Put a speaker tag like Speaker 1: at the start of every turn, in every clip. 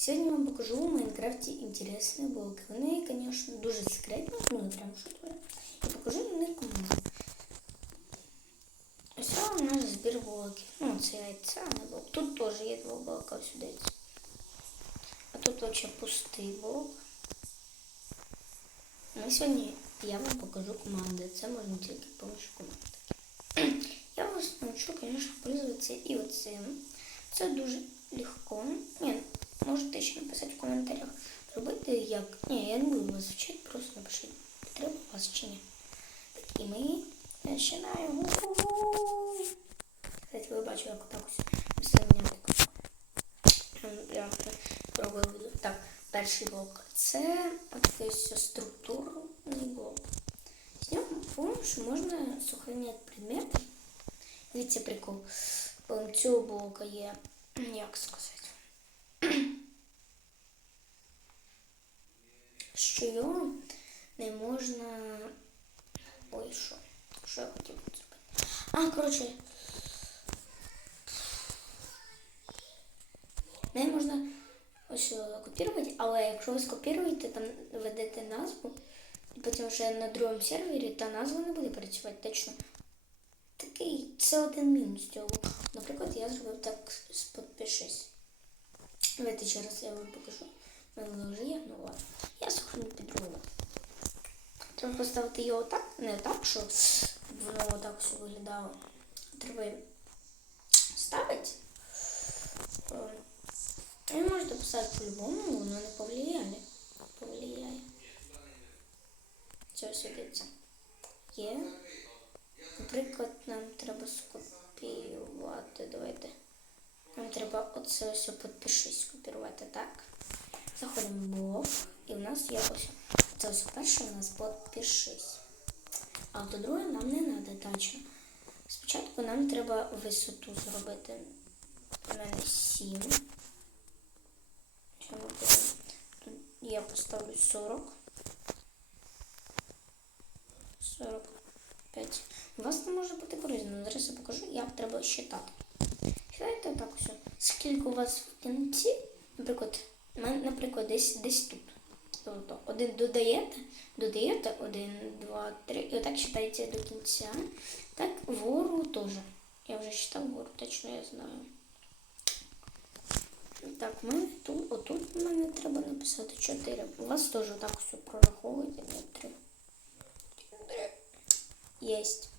Speaker 1: Сьогодні вам покажу в Майнкрафті інтересні блоки. Вони, звісно, дуже секретні, ну не прям що то. Я покажу на них команду. Ось у нас збір блоків. Ну, це яйця, не блок. Тут теж є два блока сюди. А тут вообще пустий блок. Ну, сьогодні я вам покажу команди. Це можна тільки з помощью команд. Я вас навчу, звісно, пользуватися і оцим. Це дуже легко. Ні, Можете ще написати в коментарях. Зробити як. Ні, я не буду вас вчити, просто напишіть, треба вас чи ні. Так, і ми починаємо. Кстати, ви бачили, як отак ось виставляти. Я пробую. Так, перший блок. Це ось структурний блок. З нього помню, що можна сохраняти предмети. Дивіться прикол. Цього блока є, як сказати, що його не можна. Ой, що? Що я хотів зробити? А, коротше. Не можна ось копірувати, але якщо ви скопіруєте, там ведете назву, і потім вже на другому сервері та назва не буде працювати точно. Такий, це один мінус цього. Наприклад, я зробив так з підпишись. Давайте ще раз я вам покажу. Мене ну ладно. Я сохраню під другу. Треба поставити його так, не так, що воно отак все виглядало. Треба ставити. Ви можете писати по-любому, воно не повлияє. Повлияє. Все сидиться. Є. Наприклад, нам треба скопіювати. Давайте. Нам треба оце все підпишись скопіювати, так? Заходимо в блок, і в нас є ось. Це ось перше у нас підпишись. А до друге нам не треба точно. Спочатку нам треба висоту зробити. У мене 7. Що ми будемо? Тут я поставлю 40. 45. У вас не може бути по-різному. Зараз я покажу, як треба считати. Считайте так все. Скільки у вас в кінці, наприклад, у мене, наприклад, десь десь тут. Тобто один додаєте, додаєте, один, два, три. І отак читаєте до кінця. Так, вгору теж. Я вже читав вгору, точно я знаю. Так, ми тут, отут мене треба написати 4. У вас теж так все прораховуєте, ні, 3. Єсть.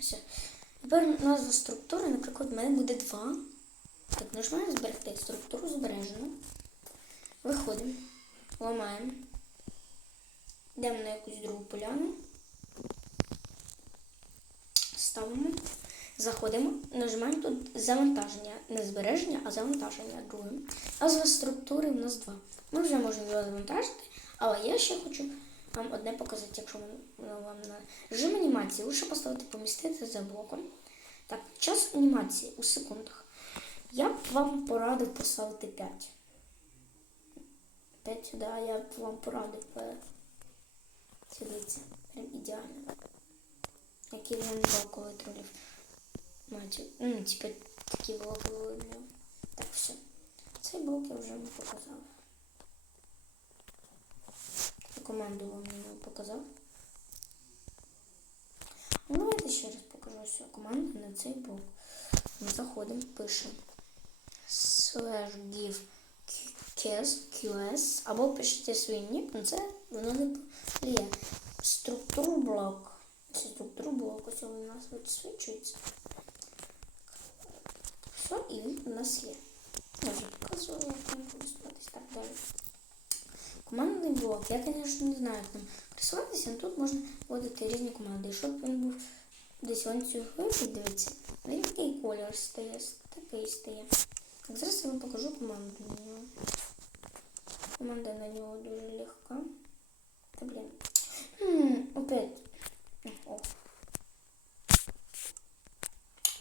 Speaker 1: Все. Тепер назва структури, наприклад, в мене буде 2. Так, нажимаємо зберегти структуру збережено. Виходимо, ламаємо. Йдемо на якусь другу поляну. Ставимо. Заходимо, нажимаємо тут завантаження. Не збереження, а завантаження другим. Назва структури в нас два. Ми вже можемо його завантажити, але я ще хочу вам одне показати, якщо вам на режим анімації. Лише поставити помістити за блоком. Так, час анімації у секундах. Я б вам порадив поставити 5. 5 сюди, я вам порадив. Дивіться, прям ідеально. Який він блок витролів. Маті, ну, типа такі блоки. Так, все. Цей блок я вже вам показав. Команду вам не показав. Ну, давайте ще раз покажу всю команду на цей блок. Ми заходимо, пишемо slash give QS, QS або пишете свій нік, ну це воно не повлияє. Структуру блок. Структуру блоку, ось у нас висвічується. Все, і він у нас є. Я показувала, як він користуватись так далі. Командний блок. Я, звісно, не знаю, як ним користуватися, але тут можна вводити різні команди. Щоб він був десь ланцюговий, дивіться, він такий колір стає, такий стає. Так, зараз я вам покажу команду. Команда на нього дуже легка. Та блін. Опять. О.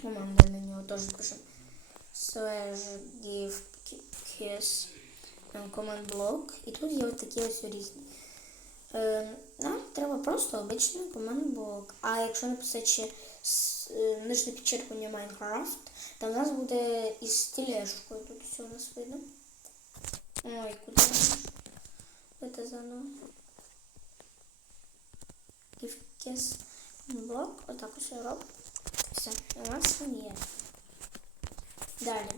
Speaker 1: Команда на нього теж пишемо. Slash give kiss команд блок. І тут є ось такі ось різні. Е, нам треба просто обичний команд блок. А якщо написати ще е, нижнє підчеркування Minecraft, то в нас буде із тележкою. Тут все у нас видно. Ой, я пишу? Это заново. Гіфкес блок. Отак ось робимо. Все, у нас він є. Далі.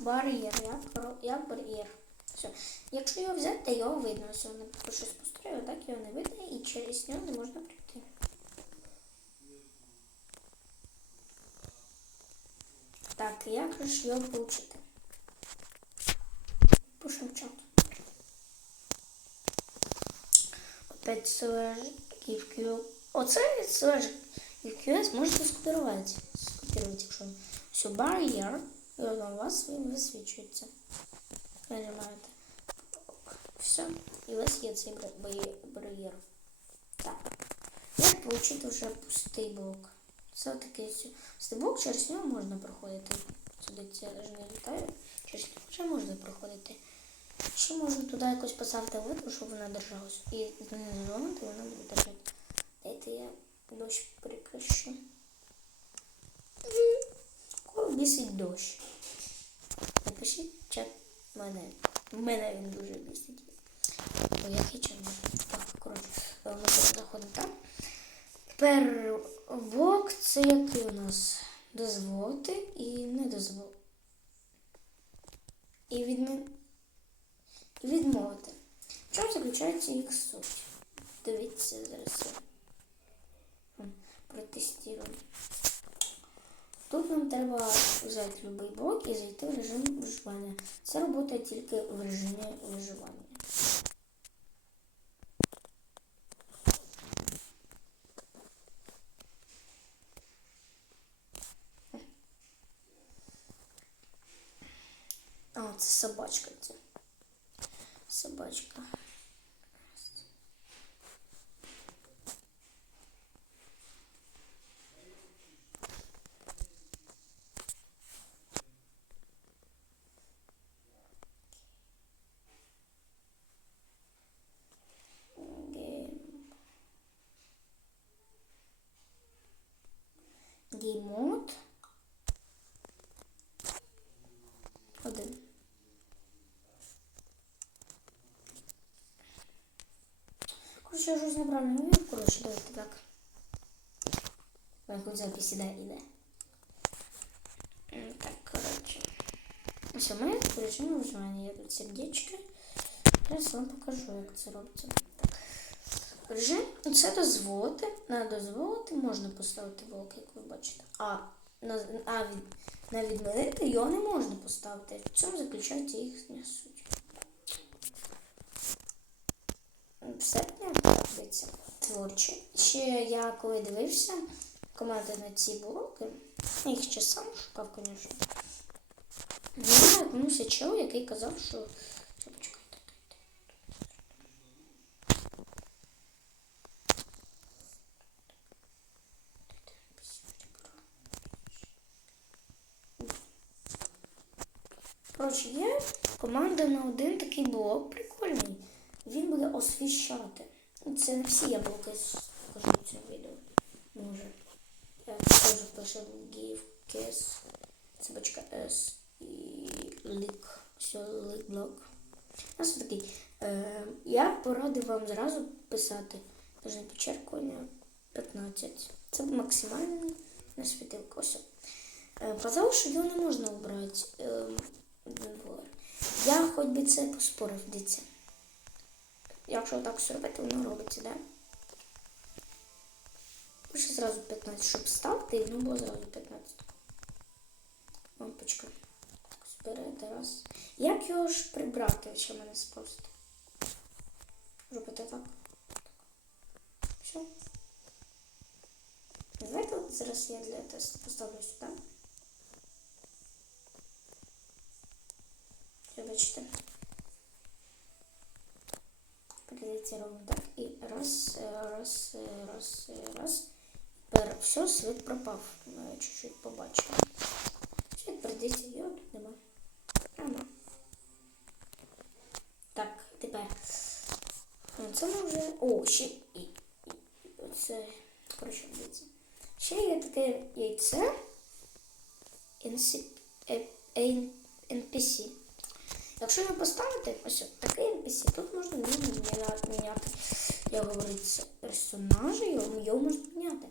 Speaker 1: Бар'єр. Ро- як бар'єр. Все. Якщо його взяти, то його видно. Все, наприклад, щось построїв, так його не видно і через нього не можна прийти. Так, як же його получити? Пишемо в чат. Опять slash GIFQ. Оце slash GIFQS можете скопірувати. Скопірувати, якщо все бар'єр, і от у вас висвічується. Нажимаєте. Все. І у вас є цей бар'єр. Так. Як отримати вже пустий блок? Це такий пустий блок, через нього можна проходити. Сюди я навіть не літаю. Через нього вже можна проходити. Ще можна туди якось поставити витку, щоб вона держалась. І знизу зонати вона буде держати. Дайте я дощ прекращу. Кого бісить дощ? Напишіть чат мене. Мене він дуже бісить. Бо я хичу. Так, коротше, ми заходимо там. Тепер блок це який у нас? Дозволити і не дозволити. І відмін... відмовити. В чому заключається їх суть? Дивіться зараз. Протестуємо. Тут нам треба взяти будь-який блок і зайти в режим виживання. Це працює тільки в режимі виживання. А, це собачка це. Собачка. Гейм. Щось неправильно говорю. Короче, давайте так. От запись іде, іде. Так, короче. Все, ми в режимі виживання. Я тут сердечки. Зараз вам покажу, як це робиться. Режим це дозволити. На дозволити можна поставити блок, як ви бачите. А на, а від, на відмінити його не можна поставити. В цьому заключається їхня суть. Все понятно, дивіться. Творчі. Ще я коли дивився команди на ці блоки, їх ще сам шукав, звісно. Я наткнувся чел, який казав, що. Коротше, є команда на один такий блок прикольний. Він буде освіщати. Ну, Це не всі я блоки скажу в цьому відео. Може. Я теж пишу give kiss, собачка S і лик. Все, лик блок. У нас такий. Е, я порадив вам зразу писати. Даже підчеркування 15. Це максимальний на світилку. Ось. Е, Казав, що його не можна обрати. Е. Я хоч би це поспорив, дивіться. Якщо так все робити, воно робиться, да? Пише зразу 15, щоб ставити, і воно було зразу 15. Лампочка. Зберете раз. Як його ж прибрати, якщо мене спросите? Робити так. Все. Давайте зараз я для тесту поставлю сюди. Вибачте. Подивіться ровно так. І раз, е, раз, е, раз, е, раз. Тепер все, світ пропав. Ми чуть-чуть побачимо. Все, тепер дивіться, його тут нема. Нема. Так, тепер. Ну, Це ми вже. О, ще і. Оце. Коротше, дивіться. Ще є таке яйце. NPC. Якщо ви поставите ось такий NPC, тут можна міняти, як говориться, персонажа, його, його можна міняти.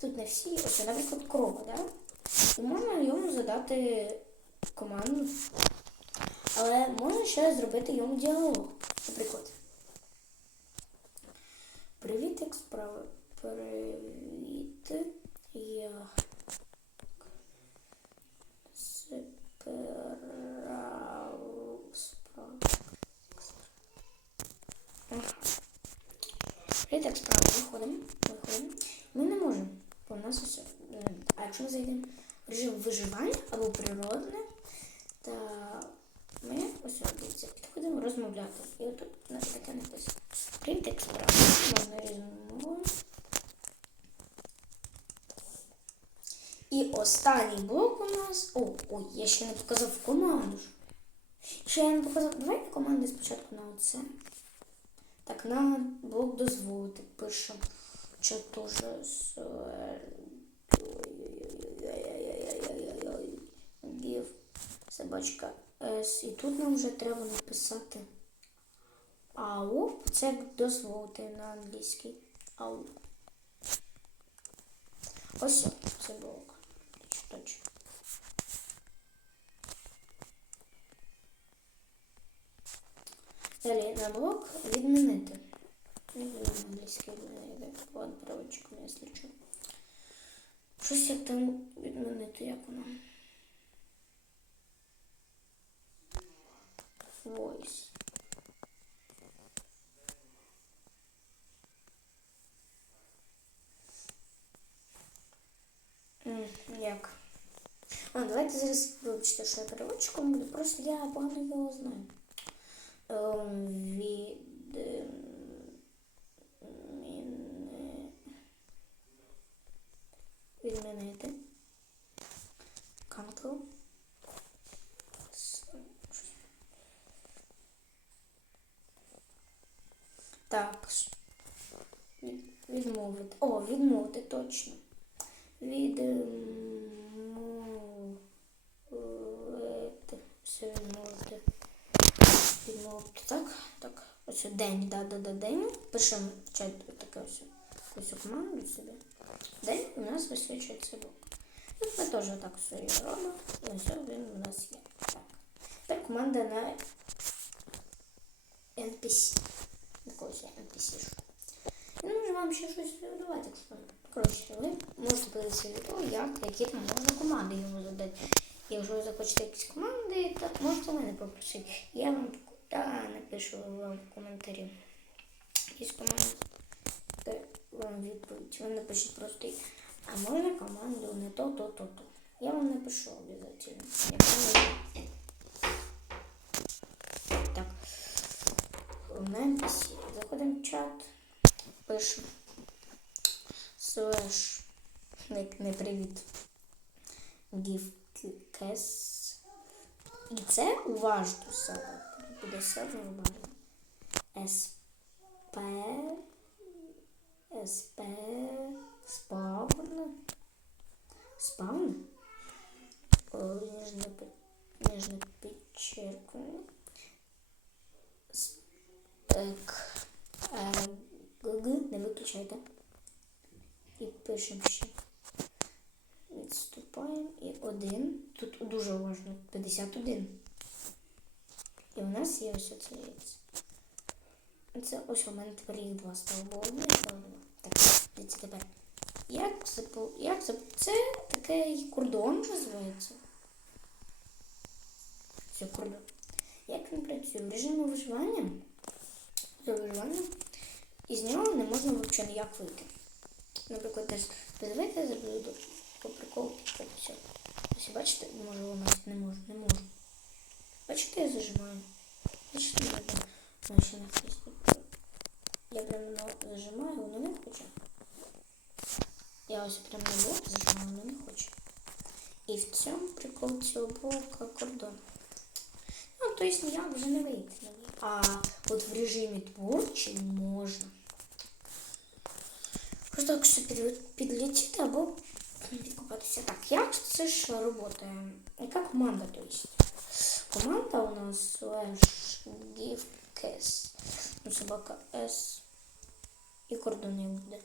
Speaker 1: Тут не всі, ось, наприклад, крова, да? І можна йому задати команду. Але можна ще зробити йому діалог. Наприклад. Привіт, як справи? Привіт. Я справ Привіт, як справи? Виходимо. Виходимо. Ми не можемо, бо у нас усе. А якщо ми зайдемо в режим виживання або природне, то ми ось дивіться, підходимо розмовляти. І отут таке написано. Привіт, як справи? Можна різною. І останній блок у нас. О, ой, я ще не показав команду. Ще я не показав. Давайте команди спочатку на оце. Так, на блок дозволити пишемо. Що. Give собачка S. І тут нам вже треба написати ау. Це дозволити на англійський. Ау. Ось це блок. Точно. Далі на блок відмінити. Не на англійський відмінити. Ладно, правочком, якщо. Щось як там відмінити, як воно. Voice. Як? А, давайте зараз вибачте, що я переводчиком буду. Просто я погано його знаю. Відмінити. Cancel. С- Так. Відмовити. О, відмовити точно. Відмовити. Все відмовити. Відмовити. Так, Ось день, да, да, да, день. Пишемо чат таке ось. Ось команду собі. День у нас висвічується блок. Ну, ми теж так все робимо. І ось він у нас є. Так. Тепер команда на NPC. Якогось NPC. І може вам ще щось давати. Коротше, ви можете подивитися відео, як, які там можна команди йому задати. Якщо ви захочете якісь команди, то можете мене попросити. Я вам та, напишу вам в коментарі. Якісь команди, вам відповідь. Ви напишіть просто, а можна команду не то, то, то, то. Я вам напишу обов'язково. Так. На NPC. Заходимо в чат. Пишемо. Слеш. Не, не привіт. Give кес. І це уважно все. Буде все уважно. СП. СП. Спавн. Спавн. О, Ніжне, пи- ніжне. Так. Е, не виключайте. І пишемо ще. Відступаємо. І один. Тут дуже уважно. 51. І у нас є ось оце яйце. Це ось у мене тепер їх два стало. Одне два. Так, дивіться тепер. Як це, як це, це такий кордон називається. Все, кордон. Як він працює? В режимі виживання. За виживання. І з нього не можна взагалі ніяк вийти. Наприклад, теж давайте я зроблю по приколу таке. Ось бачите, може воно не може, не можу. Бачите, я зажимаю. Бачите, я там машина хтось. Я прям воно зажимаю, воно не хоче. Я ось прям на блок зажимаю, воно не хоче. І в цьому прикол цього блока кордон. Ну, то есть ніяк вже не вийти. на ній. А от в режимі творчий можна. Просто так що під, підлетіти або підкопатися. Так, як це ж робота? Яка команда, то есть? Команда у нас slash. Ну, собака S. І кордон як буде.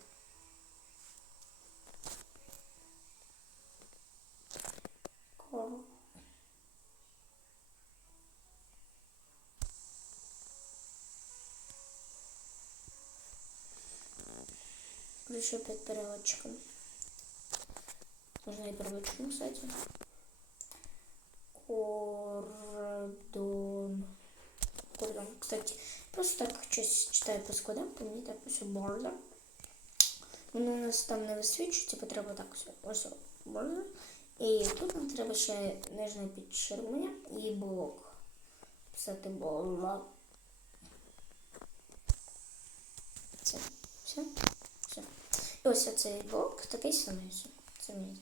Speaker 1: Включу опять переводчиком. Можно и переводчиком, кстати. Кордон. Кордон. Кстати, просто так щось читаю по складам, мені так все бордер. Воно у нас там не висвічує, типу треба так все. Ось бордер. І тут нам треба ще нижнє підширмання і блок. Писати блок. Це. Все. Все. І ось оцей блок такий самий. Це мені.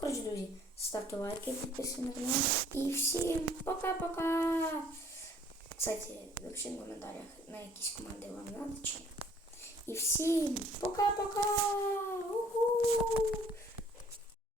Speaker 1: Коротше, друзі, Ставьте лайки, подписывайтесь на канал. И всем пока-пока! Кстати, напишите в комментариях, на какие команды вам надо, чем. И всем пока-пока!